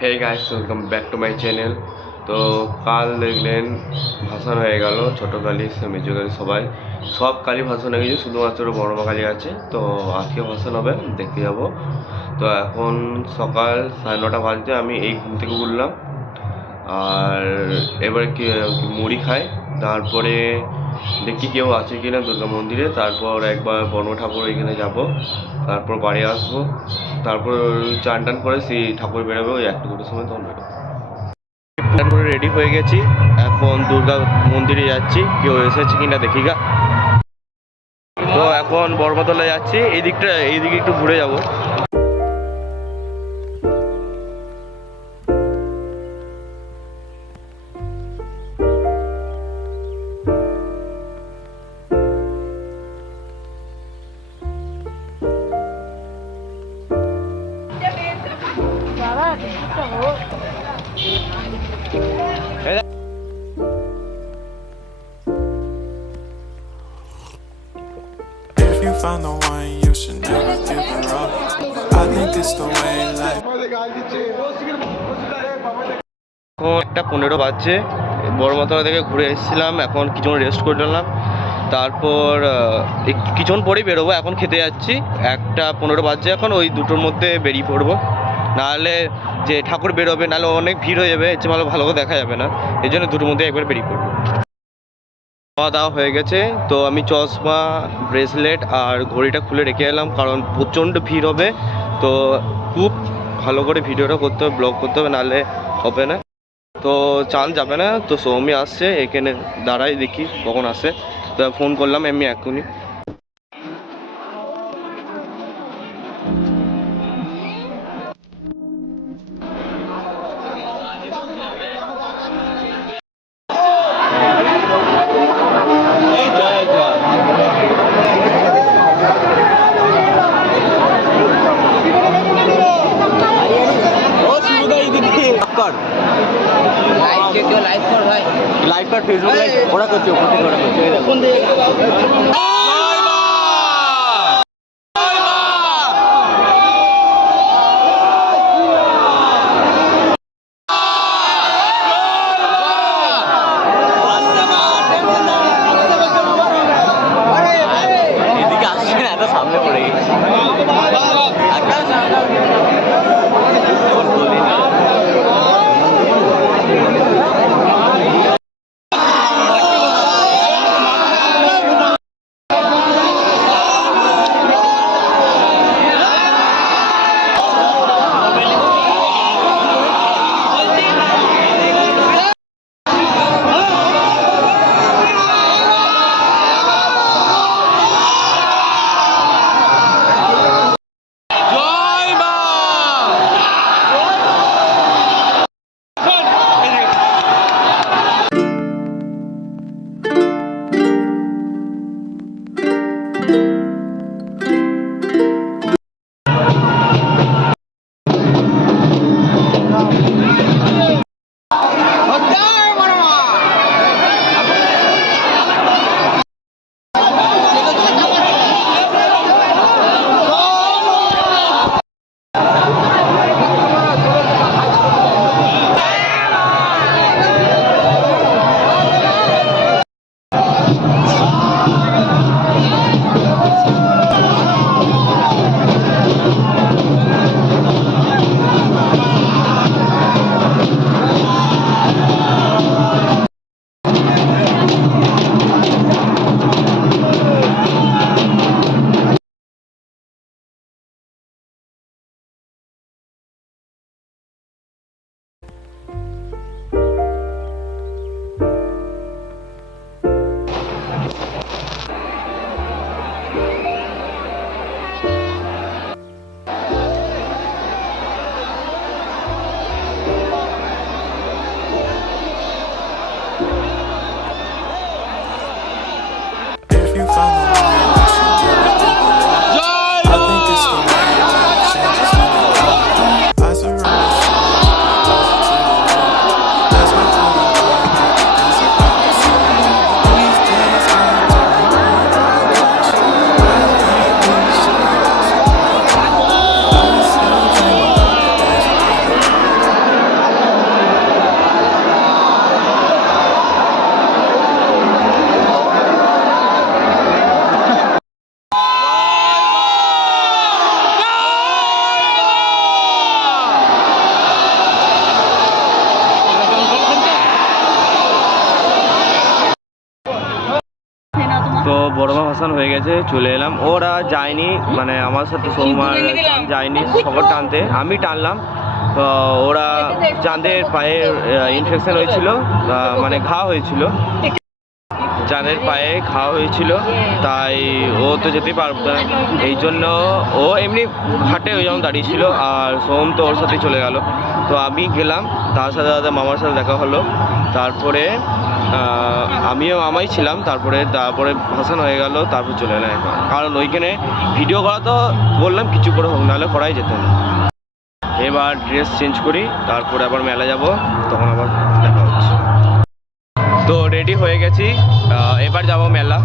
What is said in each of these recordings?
Hey guys, welcome back to my channel. তো কাল দেখলেন ভাসান হয়ে গেল, ছোট কালী মেজো কালী সব কালী ভাসান হয়ে গেছে, শুধুমাত্র বড় মা কালী আছে। তো আজকে ভাসান হবে, দেখতে যাব। তো এখন সকাল 9:30 বাজছে, আমি এই ঘুম থেকে উঠলাম। আর এবার কি মুড়ি খাই, তারপরে দেখি কেউ আছে কিনা দুর্গা মন্দিরে, তারপর একবার বর্ম ঠাকুর এখানে যাব, তারপর বাড়ি আসবো, তারপর চান টান করে সেই ঠাকুর বেরোবে ওই 1-2টার সময়, তখন বেরোবে। প্ল্যান করে রেডি হয়ে গেছি, এখন দুর্গা মন্দিরে যাচ্ছি, কেউ এসেছে কিনা দেখি গা। তো এখন বর্মতলা যাচ্ছি, এইদিকে একটু ঘুরে যাব। If you found the one, you should never give her up. I think it's the way life. এখন 1:15 বাজছে, বড়মাতলা থেকে ঘুরে এসেছিলাম, এখন কিছুক্ষণ রেস্ট করে নিলাম, তারপর কিছুক্ষণ পরেই বেরোবো। এখন খেতে যাচ্ছি, 1:15 বাজছে, এখন ওই দুটোর মধ্যে বেরিয়ে পড়বো, নাহলে যে ঠাকুর বেরোবে নাহলে অনেক ভিড় হয়ে যাবে, এর চেয়ে ভালো করে দেখা যাবে না, এই জন্য দুটোর মধ্যে একবার বেরিয়ে পড়বো। খাওয়া দাওয়া হয়ে গেছে, তো আমি চশমা, ব্রেসলেট আর ঘড়িটা খুলে রেখে এলাম, কারণ প্রচণ্ড ভিড় হবে। তো খুব ভালো করে ভিডিওটা করতে হবে, ব্লগ করতে হবে, নাহলে হবে না। তো চান যাবে না, তো সৌমি আসছে, এখানে দাঁড়াই দেখি কখন আসে। তো ফোন করলাম এমনি এখনই। লাইভ কর, ফেসবুক লাইভ ওরা করছে, ওরা করছে। এদিকে আসছে না, এত সামনে পড়ে গেছে। ভাসান হয়ে গেছে, চলে এলাম। ওরা যায়নি, মানে আমার সাথে সোমবার যায়নি শবর টানতে, আমি টানলাম। তো ওরা চাঁদের পায়ে ইনফেকশন হয়েছিল, মানে ঘা হয়েছিল, চাঁদের পায়ে খাওয়া হয়েছিল, তাই ও তো যেতেই পারবে না। এই জন্য ও এমনি ঘাটে ওই যেমন দাঁড়িয়েছিল, আর সোম তো ওর সাথেই চলে গেল। তো আমি গেলাম, তার সাথে দাদা মামার সাথে দেখা হলো। তারপরে আমিও মামাই ছিলাম। তারপরে ভাসান হয়ে গেল, তারপর চলে এলাম এখন। কারণ ওইখানে ভিডিও করা তো বললাম কিছু করে হোক, নাহলে করাই যেত না। এবার ড্রেস চেঞ্জ করি, তারপরে আবার মেলা যাব, তখন আবার দেখা হচ্ছে। তো রেডি হয়ে গেছি, এবার যাব মেলা।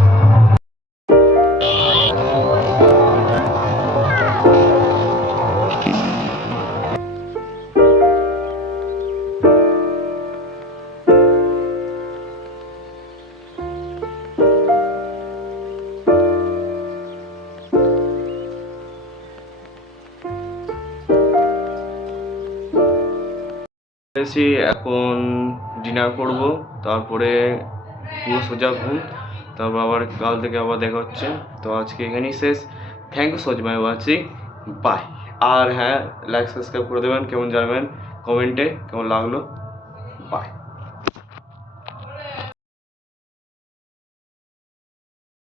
এসে এখন ডিনার করব, তারপরে পুরো সোজা ঘুম, তারপর আবার কাল থেকে আবার দেখা হচ্ছে। তো আজকে এখানেই শেষ। Thank you so much watching, bye. আর হ্যাঁ, লাইক সাবস্ক্রাইব করে দেবেন, কেমন জানাবেন কমেন্টে কেমন লাগলো।